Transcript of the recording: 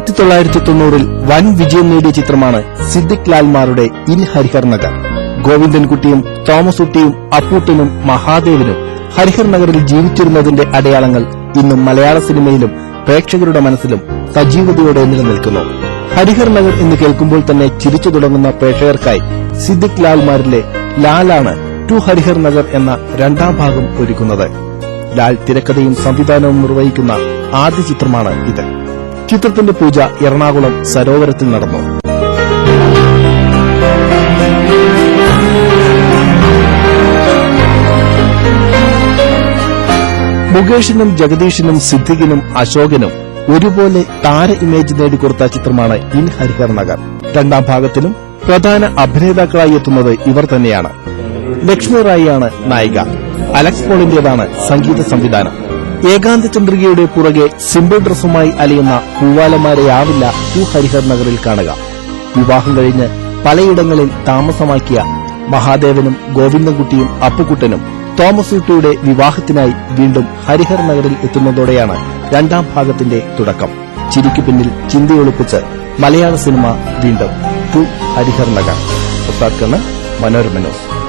1990 വൻ വിജയം നേടിയ ചിത്രമാണ് സിദ്ദിഖ് ലാൽമാരുടെ ഇൻ ഹരിഹർ നഗർ. ഗോവിന്ദൻകുട്ടിയും തോമസ് കുട്ടിയും അപ്പൂട്ടനും മഹാദേവനും ഹരിഹർ നഗറിൽ ജീവിച്ചിരുന്നതിന്റെ അടയാളങ്ങൾ ഇന്നും മലയാള സിനിമയിലും പ്രേക്ഷകരുടെ മനസ്സിലും സജീവതയോടെ നിലനിൽക്കുന്നു. ഹരിഹർ നഗർ എന്ന് കേൾക്കുമ്പോൾ തന്നെ ചിരിച്ചു തുടങ്ങുന്ന പ്രേക്ഷകർക്കായി സിദ്ദിഖ് ലാൽമാരിലെ ലാലാണ് ടു ഹരിഹർ നഗർ എന്ന രണ്ടാം ഭാഗം ഒരുക്കുന്നത്. ലാൽ തിരക്കഥയും സംവിധാനവും നിർവഹിക്കുന്ന ആദ്യ ചിത്രമാണ് ഇത്. ചിത്രത്തിന്റെ പൂജ എറണാകുളം സരോവരത്തിൽ നടന്നു. മുകേഷിനും ജഗദീഷിനും സിദ്ദിഖിനും അശോകനും ഒരുപോലെ താര ഇമേജ് നേടിക്കൊടുത്ത ചിത്രമാണ് ഇൻ ഹരിഹർ നഗർ. രണ്ടാം ഭാഗത്തിലും പ്രധാന അഭിനേതാക്കളായി എത്തുന്നത് ഇവർ തന്നെയാണ്. ലക്ഷ്മി റായിയാണ് നായിക. അലക്സ് പോളിന്റേതാണ് സംഗീത സംവിധാനം. ഏകാന്ത ചന്ദ്രികയുടെ പുറകെ സിമ്പിൾ ഡ്രസ്സുമായി അലയുന്ന പൂവാലന്മാരെയാവില്ല ടു ഹരിഹർ നഗറിൽ കാണുക. വിവാഹം കഴിഞ്ഞ് പലയിടങ്ങളിൽ താമസമാക്കിയ മഹാദേവനും ഗോവിന്ദൻകുട്ടിയും അപ്പുക്കുട്ടനും തോമസ് കുട്ടിയുടെ വിവാഹത്തിനായി വീണ്ടും ഹരിഹർ നഗറിൽ എത്തുന്നതോടെയാണ് രണ്ടാം ഭാഗത്തിന്റെ തുടക്കം. ചിരിക്കു പിന്നിൽ ചിന്തയൊളിപ്പിച്ച് മലയാള സിനിമ വീണ്ടും ടു ഹരിഹർ നഗർ. മനോരമ ന്യൂസ്.